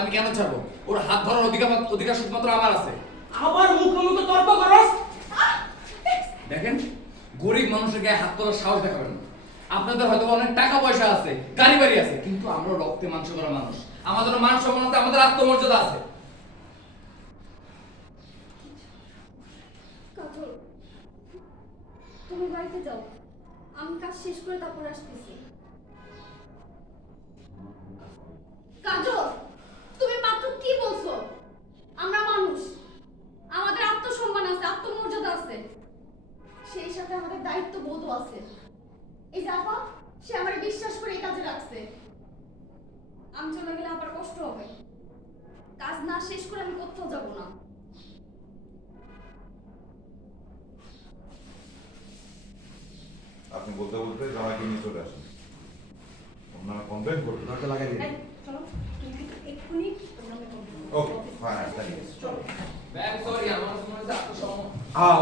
আমি কেন ছাড়বো? ওর হাত ধরার অধিকার শুধুমাত্র আমার আছে। আবার মুখে মুখে তর্ক করস? দেখেন, গরিব মানুষের গায়ে হাত তোলার সাহস দেখাবেন না। আপনাদের হয়তো অনেক টাকা পয়সা আছে, গাড়ি বাড়ি আছে, কিন্তু আমরা রক্তে মাংস করা মানুষ। আমাদেরও মান সম্মান আছে, আমাদের আত্মমর্যাদা আছে। কাজল, তুমি বাড়িতে যাও, আমি কাজ শেষ করে তারপর আসতেছি। কাজল, তুমি মাত্র কি বলছো? আমরা মানুষ, আমাদের আত্মসম্মান আছে, আত্মমর্যাদা আছে, সেই সাথে আমাদের দায়িত্ববোধও আছে। এই যে আপা, সে আমার বিশ্বাস করে এই কাজে রাখছে। আমি চলে গেলে আবার কষ্ট হবে। কাজ না শেষ করে আমি কোথাও যাব না। আপনি বলতে বলতে জামাইকে নিয়ে চলে আসেন। ওনারা কমপ্লেন করবেন। দরজা লাগাই দিন। এই, চলো, তুমি এক্ষুনি তোমরা আমাকে ওকে, ফাইন, থ্যাংক ইউ। চলো। ম্যাম সরি, আমার মনে হচ্ছে আত্মসম্মান। হ্যাঁ